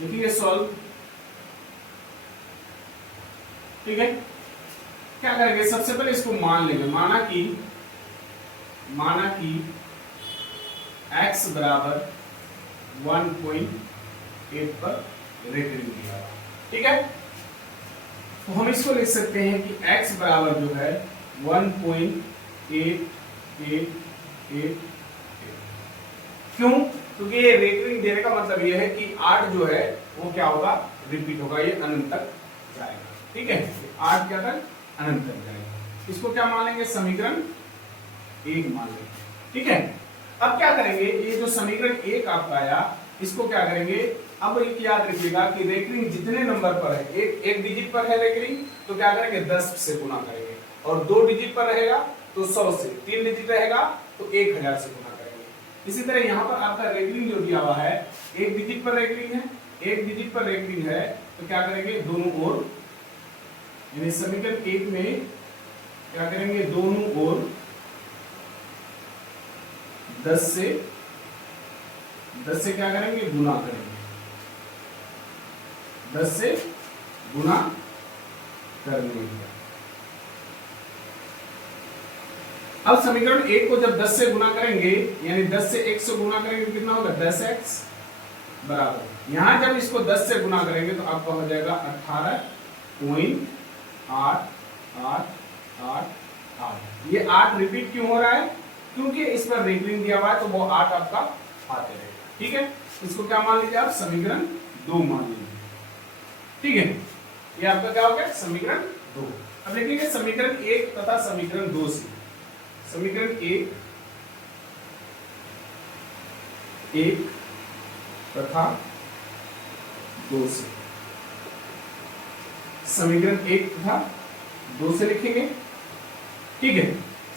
लिखिए सॉल्व। ठीक है, क्या करेंगे, सबसे पहले इसको मान लेंगे। माना कि x बराबर 1.8 पर रेकरिंग दिया। ठीक है, तो हम इसको लिख सकते हैं कि x बराबर जो है 1.8888। क्यों? क्योंकि ये रेकरिंग देने का मतलब ये है कि 8 जो है वो क्या होगा, रिपीट होगा, ये अनंत तक जाएगा। ठीक है, 8 क्या तक, अनंत तक जाएगा। इसको क्या मान लेंगे, समीकरण 1 मान लेंगे। ठीक है, अब क्या करेंगे, ये जो समीकरण 1 आपका आया, इसको क्या करेंगे, अब एक याद रखिएगा कि रेकरिंग जितने नंबर पर है, एक डिजिट पर है रेकरिंग, तो क्या करेंगे 10 से गुना करेंगे, और 2 डिजिट पर रहेगा तो 100 से, 3 डिजिट रहेगा तो 1000 से गुना करेंगे। इसी तरह यहाँ पर आपका रेकरिंग जो दिया हुआ है, एक डिजिट पर रेकरिंग है, एक डिजिट पर रेकरिंग है, तो क्या करेंगे दोनों ओर, यानी समीकरण 1 में क्या करेंगे, दोनों ओर 10 से क्या करेंगे, गुना करेंगे, 10 से गुना करने का। अब समीकरण 1 को जब 10 से गुना करेंगे, यानी 10 से 1 से गुना करेंगे तो कितना होगा, 10x बराबर, यहां जब इसको 10 से गुना करेंगे तो आपका हो जाएगा 18.8888। ये 8 रिपीट क्यों हो रहा है, क्योंकि इस पर रेकरिंग दिया हुआ है, तो वो 8 आपका आते रहेगा। ठीक है, इसको क्या मान लीजिए आप, समीकरण 2 मान लीजिए। ठीक है, ये आपका क्या हो गया, समीकरण 2। अब लिखेंगे समीकरण 1 तथा समीकरण 2 से। समीकरण 1 तथा 2 से, समीकरण 1 तथा 2 से लिखेंगे। ठीक है,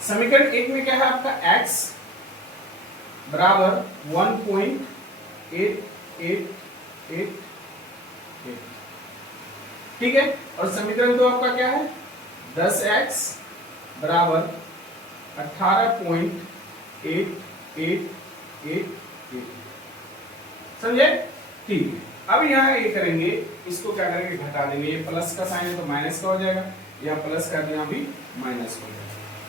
समीकरण 1 में क्या है आपका, x बराबर 1.8888। ठीक है, और समीकरण 2 आपका क्या है, 10x बराबर 18.8888। समझे? ठीक है, अब यहाँ ये करेंगे, इसको क्या करेंगे, घटा देंगे, ये प्लस का साइन है तो माइनस का हो जाएगा, यहाँ प्लस का यहाँ भी माइनस हो जाएगा,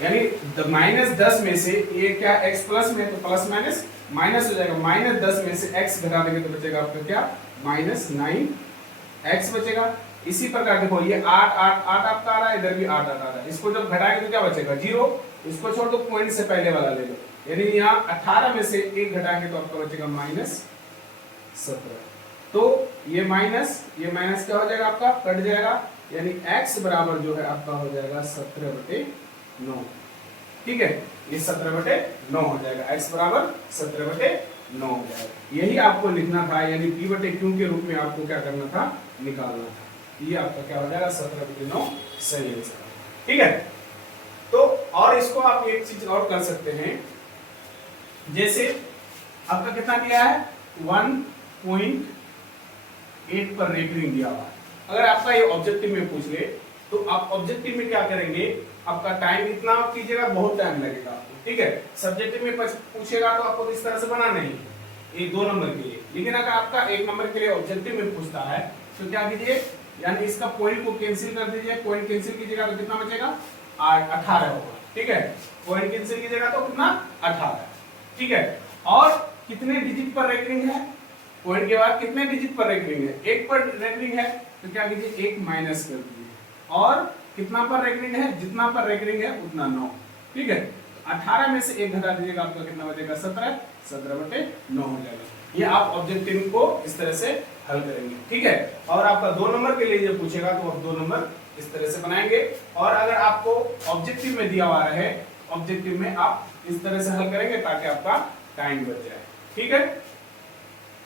यानी -10 में से ये क्या x प्लस में, तो प्लस माइनस माइनस हो जाएगा, -10 में से x घटा देंगे तो बचेगा आपका क्या, -9x बचेगा। इसी प्रकार देखो, ये 8 आपका आ रहा है, इधर भी 8 आ रहा है, इसको जब घटाएंगे तो क्या बचेगा, 0। इसको छोड़ दो, पॉइंट से पहले वाला ले लो, यानी यहाँ 18 में से 1 घटाएंगे तो आपका बचेगा -17। तो ये माइनस क्या हो जाएगा आपका, कट जाएगा, यानी x बराबर जो है आपका हो जाएगा 17/9। ठीक है, ये 17/9 हो जाएगा, x बराबर 17/9 हो जाएगा। यही आपको लिखना था, यानी p/q के रूप में आपको क्या करना था, निकालना था। ये आपका क्या हो जाएगा, 17/9 सही आंसर। ठीक है, तो और इसको आप एक चीज और कर सकते हैं, जैसे आपका कितना दिया है, 1.8 पर रेकरिंग दिया हुआ है। अगर आपका ये ऑब्जेक्टिव में पूछ ले, तो आप ऑब्जेक्टिव में क्या करेंगे, आपका टाइम इतना कीजिएगा, बहुत टाइम लगेगा आपको। ठीक है, सब्जेक्टिव में पूछेगा तो आपको इस तरह से बनाना ही है, ये 2 नंबर के लिए। लेकिन अगर आपका 1 नंबर के लिए ऑब्जेक्टिव में पूछता है तो क्या कीजिए, यानी इसका पॉइंट को कैंसिल कर दीजिए, पॉइंट कैंसिल कीजिएगा तो कितना बचेगा, 18 होगा। ठीक है, पॉइंट कैंसिल कीजिएगा तो कितना, 18। ठीक है, और कितने डिजिट पर रेकरिंग है, पॉइंट के बाद कितने डिजिट पर रेकरिंग है, 1 पर रेकरिंग है, तो क्या कीजिए 1 माइनस कर दीजिए, और कितना पर रेकरिंग है, जितना पर रेकरिंग है उतना 9। ठीक है, 18 में से 1 घटा दीजिएगा, आपका कितना बचेगा, 17/9 हो जाएगा। ये आप ऑब्जेक्टिव को इस तरह से हल करेंगे। ठीक है, और आपका 2 नंबर के लिए जब पूछेगा तो आप 2 नंबर इस तरह से बनाएंगे, और अगर आपको ऑब्जेक्टिव में दिया हुआ है, ऑब्जेक्टिव में आप इस तरह से हल करेंगे ताकि आपका टाइम बच जाए। ठीक है।